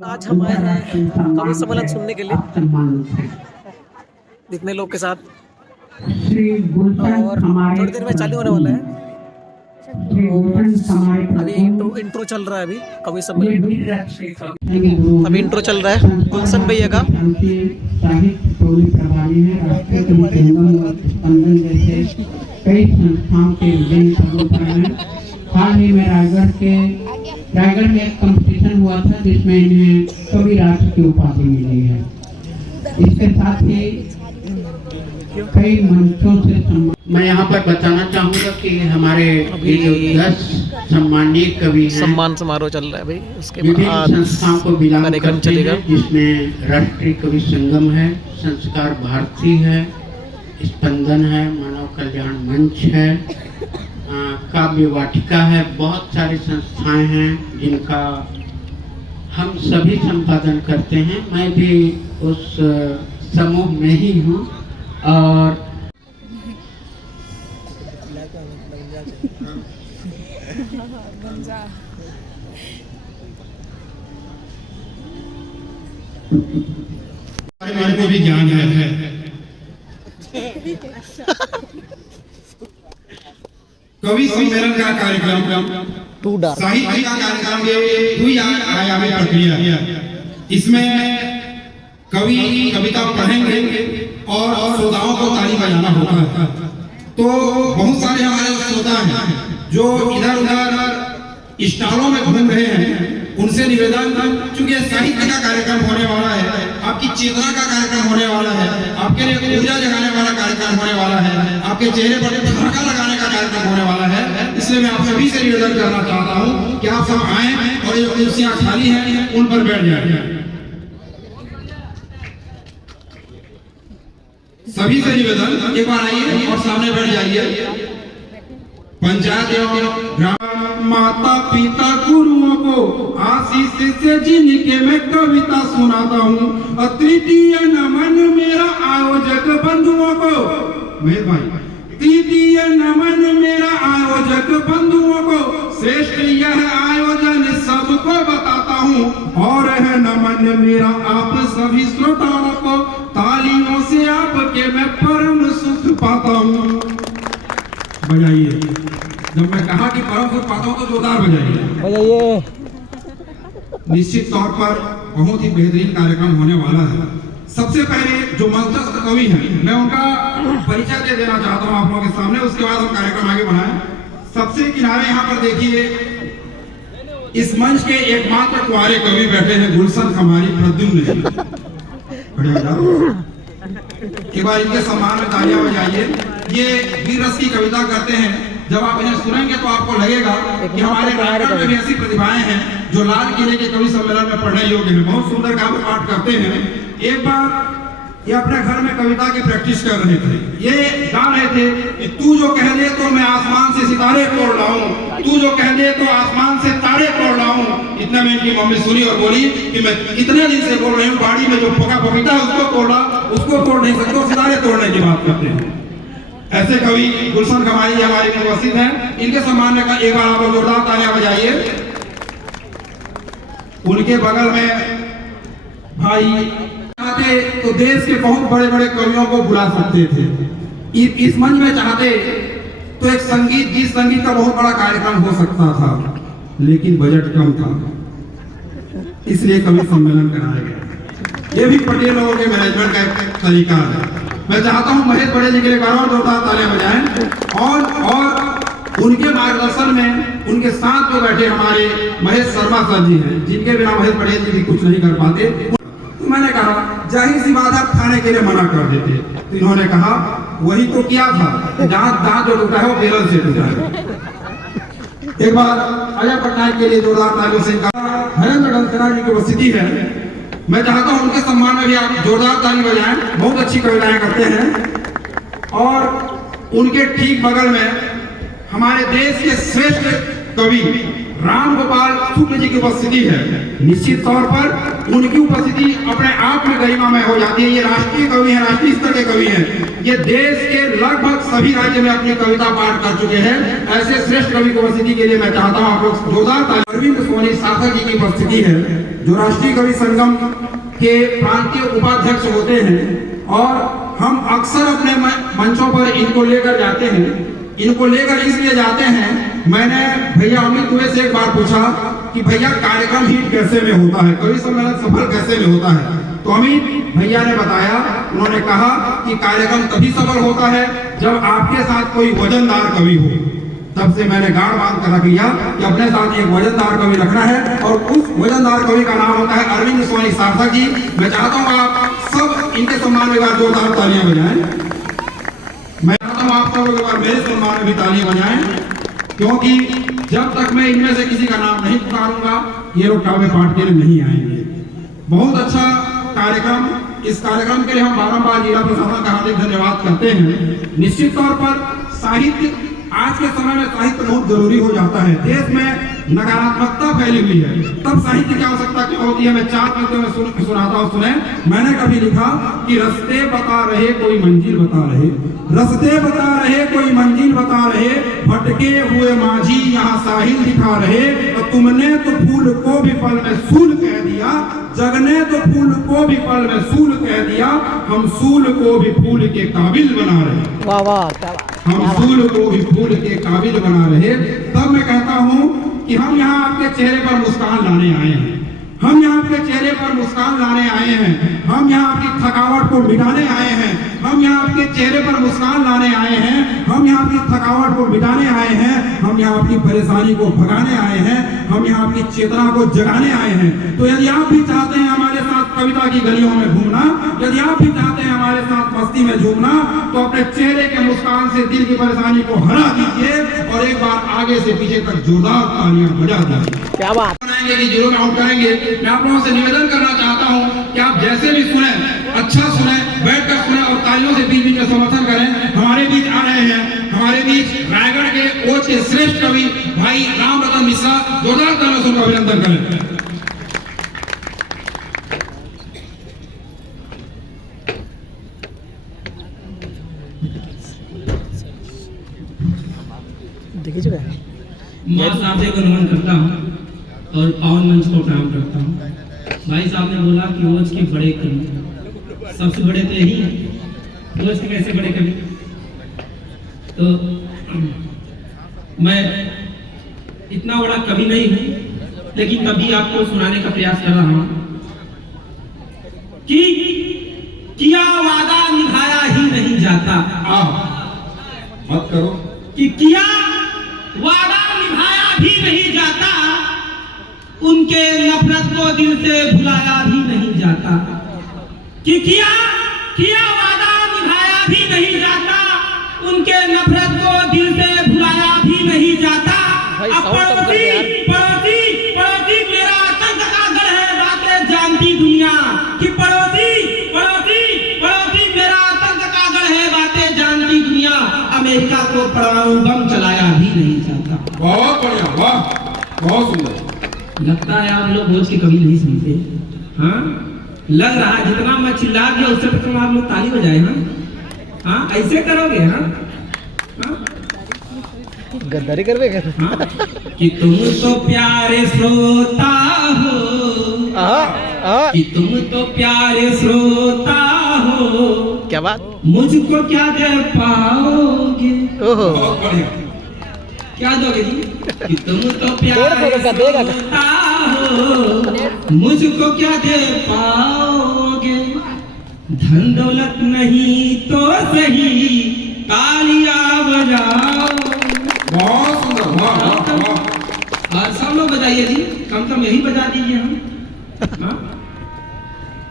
आज हम आए हैं कवि सम्मेलन सुनने के लिए जितने लोग के साथ, और थोड़ी देर में चालू होने वाला है। अभी इंट्रो चल रहा है, अभी कवि सम्मेलन अभी इंट्रो चल रहा है गुलशन भैया का। कई संस्थाओं के हाल ही में रायगढ़ में एक कंपटीशन हुआ था जिसमें इन्हें कवि राष्ट्र की उपाधि मिली है। इसके साथ ही कई मंचों से मैं यहाँ पर बताना चाहूँगा कि हमारे ये जो 10 सम्मानीय कवि हैं, सम्मान समारोह चल रहा है भाई। उसके विभिन्न संस्थाओं को बिलोंग करते हैं, जिसमें राष्ट्रीय कवि संगम है, संस्कार भारती है, स्पंदन है, मानव कल्याण मंच है, काव्य वाटिका है। बहुत सारी संस्थाएं हैं जिनका हम सभी संपादन करते हैं। मैं भी उस समूह में ही हूँ। और मेरे को भी ज्ञान है। कवि सम्मेलन का कार्यक्रम साहित्य का कार्यक्रम द्वि-आयामी प्रक्रिया। इसमें कवि कविता पढ़ेंगे और श्रोताओं को ताली बजाना होता है। तो बहुत सारे हमारे श्रोता हैं जो इधर उधर स्टॉलों में घूम रहे हैं, उनसे निवेदन, चूंकि साहित्य का कार्यक्रम होने वाला है, आपकी चेतना का कार्यक्रम होने वाला है, आपके लिए ऊर्जा जगाने वाला कार्यक्रम होने वाला है, आपके चेहरे पर ठहाका लगाने का कार्यक्रम होने वाला है। इसलिए मैं आप सभी से निवेदन करना चाहता हूँ कि आप सब आए और जो कुर्सियां खाली हैं उन पर बैठ जाए। सभी से निवेदन, एक बार आइए और सामने बैठ जाइए। पंचायत एवं ग्राम माता पिता गुरुओं को आशीष से जिनके मैं कविता सुनाता हूँ। तृतीय नमन मेरा आयोजक बंधुओं को, तृतीय नमन मेरा आयोजक बंधुओं को, श्रेष्ठ यह आयोजन सबको बताता हूँ। और है नमन मेरा आप सभी श्रोताओं को, तालियों से आपके मैं परम सुख पाता हूँ। बजाइए, जब मैं कहा कि परम सुख पाता हूँ तो जोरदार बजाइए। निश्चित तौर पर बहुत ही बेहतरीन कार्यक्रम होने वाला है। सबसे पहले जो मंचस्थ कवि हैं, मैं उनका परिचय दे देना चाहता हूँ आप लोगों के सामने, उसके बाद हम कार्यक्रम आगे बढ़ाएं। सबसे किनारे यहाँ पर देखिए, इस मंच के एकमात्र कुंवारे कवि बैठे हैं, गुलशन खमारी प्रद्युम्न। एक बार इनके सम्मान में तालियां बजाइए। ये वीर रस की कविता करते हैं। जब आप इन्हें सुनेंगे तो आपको लगेगा कि हमारे रायगढ़ में भी ऐसी प्रतिभाएं हैं जो लाल किले के कवि सम्मेलन में पढ़ने योग्य हैं। बहुत सुंदर काव्य पाठ करते हैं। एक बार ये अपने घर में कविता की प्रैक्टिस कर रहे थे। ये गा रहे थे कि तू जो कह दे तो मैं आसमान से सितारे तोड़ लाऊं, तू जो कह दे तो आसमान से तारे तोड़ लाऊं। इतने में इनकी मम्मी सुनी और बोली कि मैं इतने दिन से बोल रही हूँ, बाड़ी में जो फोका पपीता है उसको तोड़ नहीं सकते, सितारे तोड़ने की बात करते हैं। ऐसे कवि गुलशन खमारी हमारे उपस्थित हैं। इनके सम्मान में एक बार आप जोरदार तालियां बजाइए। उनके बगल में भाई चाहते तो देश के बहुत बड़े बड़े कवियों को बुला सकते थे। इस मंच में चाहते तो एक गीत संगीत का बहुत बड़ा कार्यक्रम हो सकता था, लेकिन बजट कम था, इसलिए कवि सम्मेलन कराया गया। ये भी पटेल लोगों के मैनेजमेंट का एक तरीका है। मैं चाहता हूं महेश बड़े जी के लिए और जोरदार तालियां बजाएं। और उनके मार्गदर्शन में उनके साथ जो बैठे हमारे महेश शर्मा सर जी हैं, जिनके बिना महेश बड़े जी भी कुछ नहीं कर पाते। तो मैंने कहा जाहिर सी बात आप खाने के लिए मना कर देते, तो इन्होंने कहा वही तो किया था, दांत जो टूटा है वो बेलन से टूटा है। एक बार अजय पटनायक के लिए जोरदार तालियों से हरेंद्र गंसरा जी की उपस्थिति है। मैं चाहता हूं उनके सम्मान में भी आप जोरदार ताली बजाएं। बहुत अच्छी कविताएं करते हैं। और उनके ठीक बगल में हमारे देश के श्रेष्ठ कवि राम गोपाल शुक्ल जी की उपस्थिति है, निश्चित तौर पर उनकी उपस्थिति अपने आप में गरिमामय हो जाती है। ये राष्ट्रीय कवि हैं, राष्ट्रीय स्तर के कवि हैं। ये देश के लगभग सभी राज्य में अपनी कविता पाठ कर चुके हैं। ऐसे श्रेष्ठ कवि की उपस्थिति के लिए मैं चाहता हूँ आप लोग जोरदार ताली। अरविंद सोनी सार्थक जी की उपस्थिति है, जो राष्ट्रीय कवि संगम के प्रांतीय उपाध्यक्ष होते हैं, और हम अक्सर अपने मंचों पर इनको लेकर जाते हैं। इनको लेकर इसलिए जाते हैं, मैंने भैया अमित दुबे से एक बार पूछा कि भैया कार्यक्रम हिट कैसे में होता है, कवि सम्मेलन सफल कैसे में होता है। तो अमित भैया ने बताया, उन्होंने कहा कि कार्यक्रम तभी सफल होता है जब आपके साथ कोई वजनदार कवि हो। तब से मैंने गाड़ बांध कर रख लिया कि अपने साथ एक वजनदार कवि रखना है, और उस वजनदार कवि का नाम होता है अरविंद सोनी सार्थक जी। मैं चाहता हूँ आप सब इनके सम्मान में जोरदार तालियां बजाएं। मैं चाहता हूँ आप सब एक बार मेरे सम्मान में भी तालियां बजाएं, क्योंकि जब तक मैं इनमें से किसी का नाम नहीं पुकारूंगा ये लोग काव्य पाठ के लिए नहीं आएंगे। बहुत अच्छा कार्यक्रम, इस कार्यक्रम के लिए हम बारंबार जिला प्रशासन का हार्दिक धन्यवाद करते हैं। निश्चित तौर पर साहित्य, आज के समय में साहित्य बहुत जरूरी हो जाता है। देश में नकारात्मकता फैली हुई है, तब साहित्य की आवश्यकता क्या होती है। मैं 4 पंक्तियों में सुनाता हूँ, सुने। मैंने कभी लिखा कि रास्ते बता रहे कोई मंजिल बता रहे, रास्ते बता रहे कोई मंजिल बता रहे, भटके हुए माझी यहाँ साहिल दिखा रहे। तो तुमने तो फूल को भी पल में सूल कह दिया, जगने तो फूल को भी पल में सूल कह दिया, हम सूल को भी फूल के काबिल बना रहे। वाह वाह, हम सूल को भी फूल के काबिल बना रहे। तब मैं कहता हूँ कि हम यहाँ आपके चेहरे पर मुस्कान लाने आए हैं, हम यहाँ आपके चेहरे पर मुस्कान लाने आए हैं, हम यहाँ आपकी थकावट को मिटाने आए हैं, हम यहाँ आपके चेहरे पर मुस्कान लाने आए हैं, हम यहाँ आपकी थकावट को मिटाने आए हैं, हम यहाँ आपकी परेशानी को भगाने आए हैं, हम यहाँ आपकी चेतना को जगाने आए हैं। तो यदि आप भी चाहते हैं हमारे साथ कविता की गलियों में घूमना, यदि आप भी चाहते हैं हमारे साथ मस्ती में झूमना, तो अपने चेहरे के मुस्कान से दिल की परेशानी को हरा दीजिए और एक बार आगे से पीछे तक जोरदार तालियां बजा दीजिए। क्या बात बनाएंगे कि जीरो में आउट करेंगे। मैं आप लोगों से निवेदन करना चाहता हूं कि आप जैसे भी सुने, अच्छा सुने, बैठकर सुने और तालियों से बीच बीच में समर्थन करें। हमारे बीच आ रहे हैं, हमारे बीच रायगढ़ के ओज के श्रेष्ठ कवि भाई राम रतन मिश्रा, जोरदार तालियों से उनका अभिनंदन करें। माँ साहब को नमन करता हूँ और पावन मंच को प्रणाम करता हूँ। भाई साहब ने बोला कि ओज के बड़े कवि, सबसे बड़े तो यही है, ओज के कैसे बड़े कवि। तो मैं इतना बड़ा कवि नहीं हूँ, लेकिन कभी आपको सुनाने का प्रयास कर रहा हूँ कि किया वादा निभाया ही नहीं जाता। मत करो कि किया वादा निभाया भी नहीं जाता, उनके नफरत को दिल से भुलाया भी नहीं जाता। कि किया वादा निभाया भी नहीं जाता, उनके नफरत को दिल से भुलाया भी नहीं जाता। अब पड़ोसी मेरा आतंक का गढ़ है, बातें जानती दुनिया। कि पड़ोसी मेरा आतंक का गढ़ है, बातें जानती दुनिया। अमेरिका को परमाणु बम चलाया भी नहीं जाता। बहुत बढ़िया, वाह, बहुत सुंदर। लगता है आप लोग भोज के कभी नहीं सुनते। हाँ, लग रहा है जितना मैं चिल्ला दिया उससे तो आप लोग ताली बजाए। हाँ, ऐसे करोगे। हाँ, गद्दारी करवे कर। हाँ? कि तुम तो प्यारे श्रोता हो, कि तुम तो प्यारे श्रोता हो, क्या बात, मुझको क्या दे पाओगे। ओहो, बहुत बढ़िया। क्या दोगे जी। कि तुम तो प्यारे श्रोता हो, मुझको क्या दे पाओगे। धन दौलत नहीं तो सही, तालियां बजाओ। बहुत सुंदर, वाह वाह वाह। और सब लोग बजाइए जी, कम कम यही बजा दीजिए हम।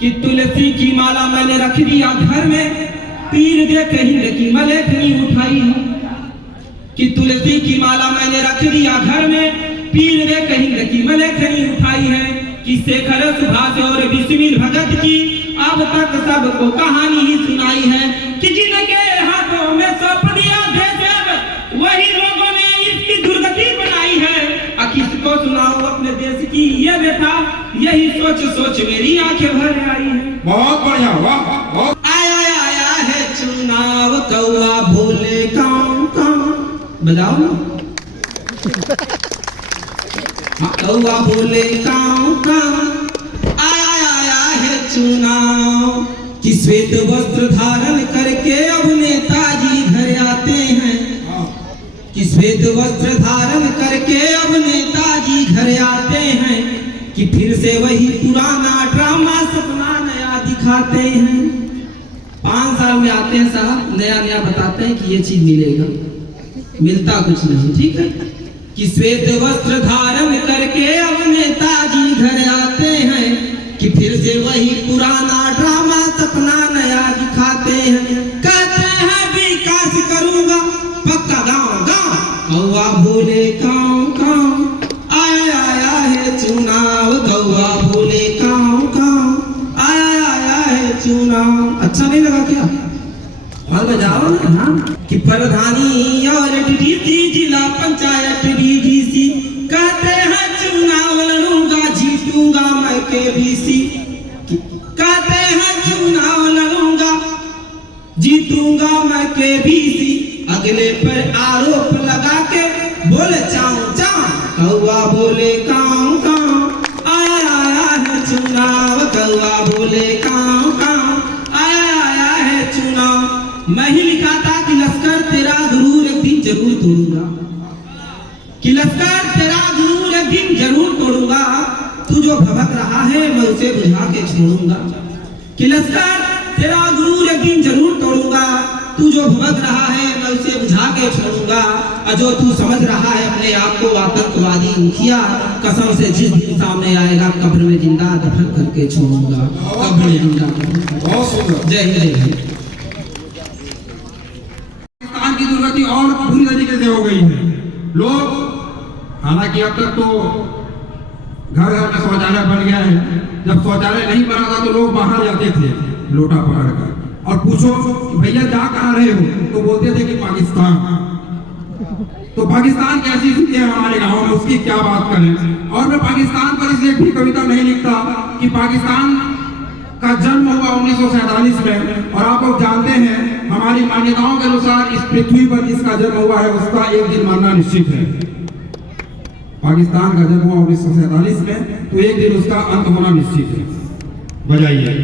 कि तुलसी की माला मैंने रख दिया घर में, पीर दे कहीं की मलेखनी उठाई है। कि तुलसी की माला मैंने रख दिया घर में, पीर दे कहीं की मलेखनी उठाई है। कि शेखर सुभाष और बिस्मिल भगत की अब तक सबको कहानी ही सुनाई है। कि जिनके हाथों में सौंप दिया देश, वही लोगों ने इसकी दुर्गति बनाई है। किसको सुनाऊं अपने देश की ये व्यथा, यही सोच सोच मेरी आंखें भर आई है। बहुत बढ़िया, वाह बहुत। आया है चुनाव, कौआ बोले काऊ काऊ, बजाओ ना। कौआ बोले काऊ काऊ, आया है चुनाव, कि श्वेत वस्त्र धारण करके अब नेताजी घर आते हैं, कि श्वेत वस्त्र धारण करके अब नेताजी घर आते हैं, कि फिर से वही पुराना ड्रामा सपना नया दिखाते हैं। 5 साल में आते हैं साहब, नया नया बताते हैं कि ये चीज मिलेगा, मिलता कुछ नहीं, ठीक है। कि श्वेत वस्त्र धारण करके अब नेताजी घर आते हैं, कि फिर से वही पुराना ड्रामा सपना नया दिखाते हैं। कहते हैं विकास करूंगा पक्का गांव गांव, कौआ बोले काऊ काऊ, आया है चुनाव, कौआ बोले काऊ काऊ, आया है चुनाव। अच्छा नहीं लगा क्या? और बजाओ ना। हाँ, कि प्रधानी और डीडीसी, जिला पंचायत डीडीसी, कहते हैं चुनाव लड़ूंगा जीतूंगा मैं केबीसी, कहते हैं चुनाव लड़ूंगा जीतूंगा मैं केबीसी, अगले पर आरोप लगा के बोले चाऊ चाऊ, कौआ बोले काऊ काऊ, आया है चुनाव, कौआ बोले काऊ काऊ, आया है चुनाव। मैं ही लिखा था कि लश्कर तेरा गुरूर एक दिन जरूर तोड़ूंगा, कि लश्कर तेरा गुरूर एक दिन जरूर तोड़ूंगा, तू जो भभक रहा है मैं उसे बुझा के छोड़ूंगा, कि लश्कर तेरा गुरूर एक दिन जरूर तोड़ूंगा, तू जो भभक रहा है मैं उसे बुझा के छोड़ूंगा, और जो तू समझ रहा है अपने आप को आतंकवादी मुखिया, कसम से जिस दिन सामने आएगा कब्र में जिंदा दफन करके छोड़ूंगा, कब्र में जिंदा। बहुत सुंदर। जय हिंद जय हिंद। पाकिस्तान की दुर्गति और बुरी तरीके से हो गई है। लोग, हालांकि अब तक तो घर घर में शौचालय बन गया है, जब शौचालय नहीं बना था तो लोग बाहर जाते थे लोटा पकड़कर, और पूछो भैया जा कहाँ रहे हो, तो बोलते थे कि पाकिस्तान। तो पाकिस्तान की ऐसी स्थिति है हमारे गांव में, उसकी क्या बात करें। और मैं पाकिस्तान पर इसलिए भी कविता नहीं लिखता कि पाकिस्तान का जन्म हुआ 1947 में, और आप लोग जानते हैं हमारी मान्यताओं के अनुसार इस पृथ्वी पर जिसका जन्म हुआ है उसका एक दिन मरना निश्चित है। पाकिस्तान का जन्म हुआ 1947 में, तो एक दिन उसका अंत होना निश्चित है। बजाइए।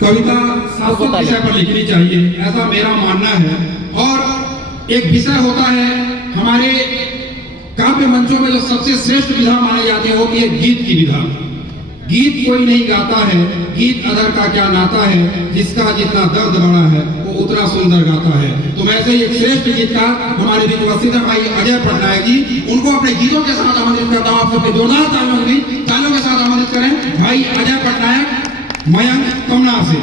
कविता शाश्वत विषय पर लिखनी चाहिए, ऐसा मेरा मानना है। और एक विषय होता है हमारे काव्य मंचों में जो सबसे श्रेष्ठ विधा मानी जाती है, वो है गीत की विधा। गीत कोई नहीं गाता है, गीत अदर का क्या नाता है, जिसका जितना दर्द बड़ा है वो उतना सुंदर गाता है। तो मैं से एक श्रेष्ठ गीतकार हमारे बीच उपस्थित है भाई अजय पटनायक जी, उनको अपने गीतों के साथ आमंत्रित करता हूँ। आप सबके जोरदार तालियों के साथ आमंत्रित करें भाई अजय पटनायक, मयंक कमना से।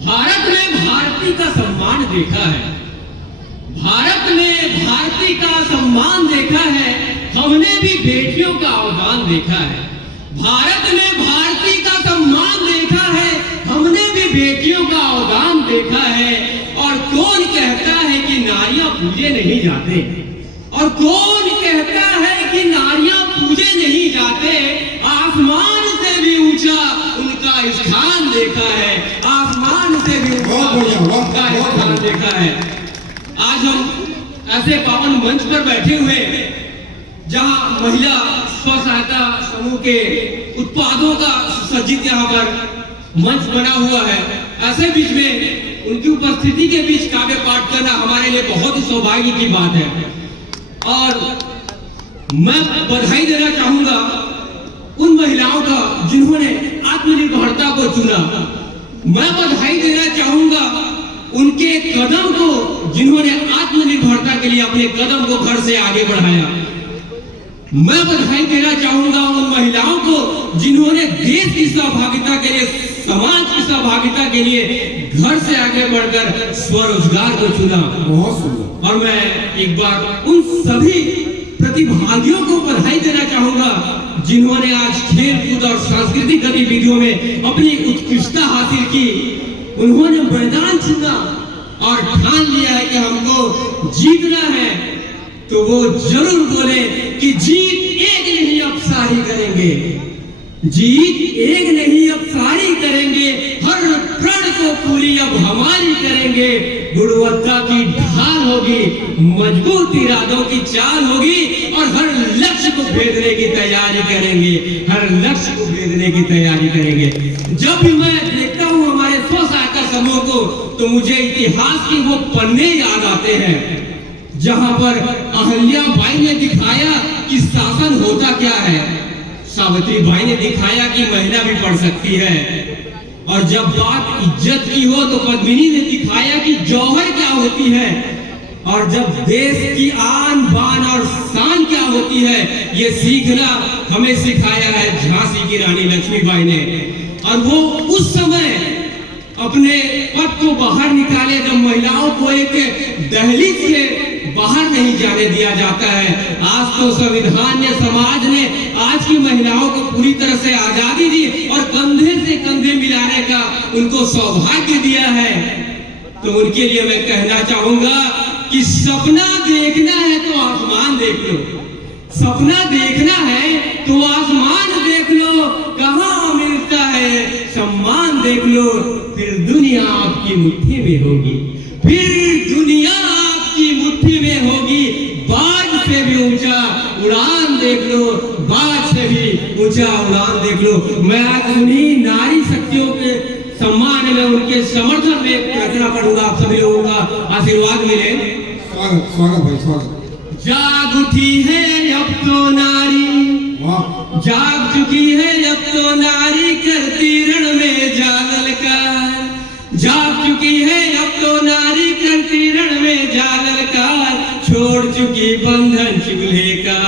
भारत ने भारती का सम्मान देखा है, भारत ने भारती का सम्मान देखा है, हमने भी बेटियों का अवदान देखा है। भारत ने भारती का सम्मान देखा है, हमने भी बेटियों का अवदान देखा है। और कौन कहता है कि नारियां पूजे नहीं जाते, और कौन कहता है कि नारियां पूजे नहीं जाते। आसमान से भी ऊंचा उनका स्थान देखा है, आसमान से भी ऊंचा उनका स्थान देखा है। आज हम ऐसे पावन मंच पर बैठे हुए जहां महिला स्व सहायता समूह के उत्पादों का सुसज्जित यहाँ पर मंच बना हुआ है। ऐसे बीच में उनकी उपस्थिति के बीच काव्य पाठ करना हमारे लिए बहुत ही सौभाग्य की बात है। और मैं बधाई देना चाहूंगा उन महिलाओं का जिन्होंने आत्मनिर्भरता को चुना। मैं बधाई देना चाहूंगा उनके कदम को जिन्होंने आत्मनिर्भरता के लिए अपने कदम को घर से आगे बढ़ाया। मैं बधाई देना चाहूंगा उन महिलाओं को जिन्होंने देश की सहभागिता के लिए, समाज की सहभागिता के लिए घर से आगे बढ़कर स्वरोजगार को चुना। बहुत सुंदर। और मैं एक बार उन सभी प्रतिभागियों को बधाई देना चाहूंगा जिन्होंने आज खेल कूद और सांस्कृतिक गतिविधियों में अपनी उत्कृष्टता हासिल की। उन्होंने मैदान चुना और ठान लिया है कि हमको जीतना है, तो वो जरूर बोले कि जीत एक नहीं अब सारी करेंगे, जीत एक नहीं अब सारी करेंगे, हर प्रण को पूरी अब हमारी करेंगे। गुणवत्ता की ढाल होगी, मजबूत इरादों की चाल होगी और हर लक्ष्य को भेदने की तैयारी करेंगे, हर लक्ष्य को भेदने की तैयारी करेंगे। जब भी मैं देखता हूँ हमारे स्वसहायता समूह को, तो मुझे इतिहास के वो पन्ने याद आते हैं जहां पर अहल्याबाई ने दिखाया कि शासन होता क्या है, सावित्रीबाई ने दिखाया कि महिला भी पढ़ सकती है, और जब बात इज्जत की हो तो पद्मिनी ने दिखाया कि जौहर क्या होती है, और जब देश की आन बान और शान क्या होती है ये सीखना हमें सिखाया है झांसी की रानी लक्ष्मीबाई ने। और वो उस समय अपने पद को बाहर निकाले जब महिलाओं को एक दहलीज से बाहर नहीं जाने दिया जाता है। आज तो संविधान ने, समाज ने आज की महिलाओं को पूरी तरह से आजादी दी और कंधे से कंधे मिलाने का उनको सौभाग्य दिया है। तो उनके लिए मैं कहना चाहूंगा कि सपना देखना है तो आसमान देख लो, सपना देखना है तो आसमान देख लो, कहाँ मिलता है सम्मान देख लो, फिर दुनिया आपकी मुट्ठी में होगी, फिर दुनिया आपकी मुट्ठी में होगी। बाज से भी ऊंचा उड़ान देख लो, बाज से भी ऊंचा उड़ान देख लो। मैं आज उन्हीं नारी शक्तियों के सम्मान में, उनके समर्थन में एक रचना पढ़ूंगा, आप सभी लोगों का आशीर्वाद मिले। स्वागत स्वागत भाई स्वागत। जाग उठी है अब तो नारी, जाग चुकी है अब तो नारी, करती रण में जागल का, जाग चुकी है अब तो नारी, करती रण में जागल का, छोड़ चुकी बंधन चूल्हे का,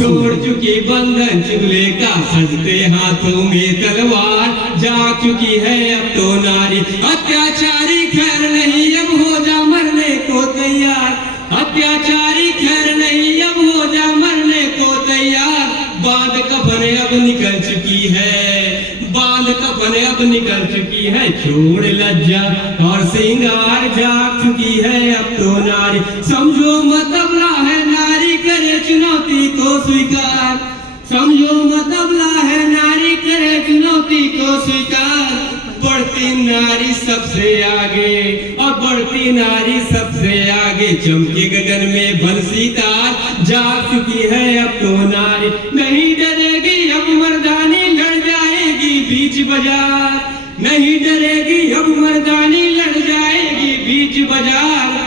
छोड़ चुकी बंधन चूल्हे का, सजते हाथों में तलवार, जाग चुकी है अब तो नारी। अत्याचारी खैर नहीं अब हो जा मरने को तैयार, अत्याचारी खैर नहीं अब हो जा मरने को तैयार, बांध कफन अब निकल चुकी है, बांध कफन अब निकल चुकी है, छोड़ लज्जा और श्रृंगार, जाग चुकी है अब तो नारी। समझो मतबला है नारी करे चुनौती को स्वीकार, समझो मतबला है नारी करे चुनौती को स्वीकार, बढ़ती नारी सबसे आगे और बढ़ती नारी सबसे आगे, चमके गगन में बंसी तार, जाग चुकी है अब तो नारी। नहीं डरेगी अब मर्दानी लड़ जाएगी बीच बाजार, नहीं डरेगी अब मर्दानी लड़ जाएगी बीच बाजार,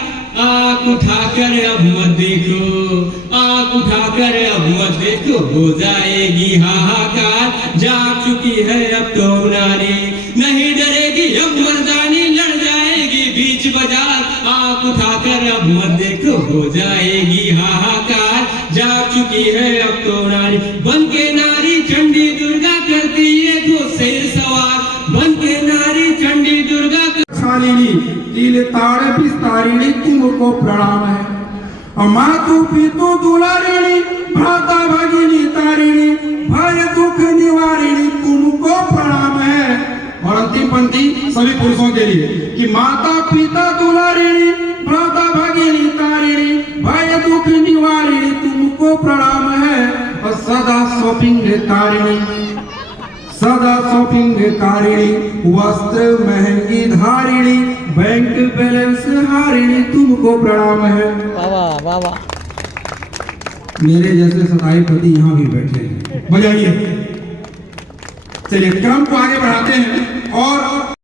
आँख उठाकर अब मत देखो, आँख उठाकर अब मत देखो, हो जाएगी हाहाकार, जाग चुकी है अब तो नारी। नहीं डरेगी अब मर्दानी लड़ जाएगी बीच बाजार, आँख उठाकर अब मत देखो, हो जाएगी हाहाकार, जाग चुकी है अब तो नारी। बन के नारी चंडी दुर्गा करती है तो शेर सवार, बन के नारी चंडी दुर्गा शालिनी तिल तारे पिस्तारिणी तुमको प्रणाम है, मातु पितु दुलारिणी, भ्राता भगिनी तारिणी, भय दुख निवारिणी तुमको प्रणाम है। और अंतिम पंक्ति सभी पुरुषों के लिए कि माता पिता दुलारिणी, भ्राता भगिनी तारिणी, भय दुख निवारिणी तुमको प्रणाम है। और सदा शॉपिंग तारिणी, सदा शॉपिंग कारिणी, वस्त्र महंगी धारिणी, बैंक बैलेंस हारिणी तुमको प्रणाम है। वाह वाह वाह वाह। मेरे जैसे सताई पति यहाँ भी बैठे हैं, बजाइए। चलिए क्रम को आगे बढ़ाते हैं और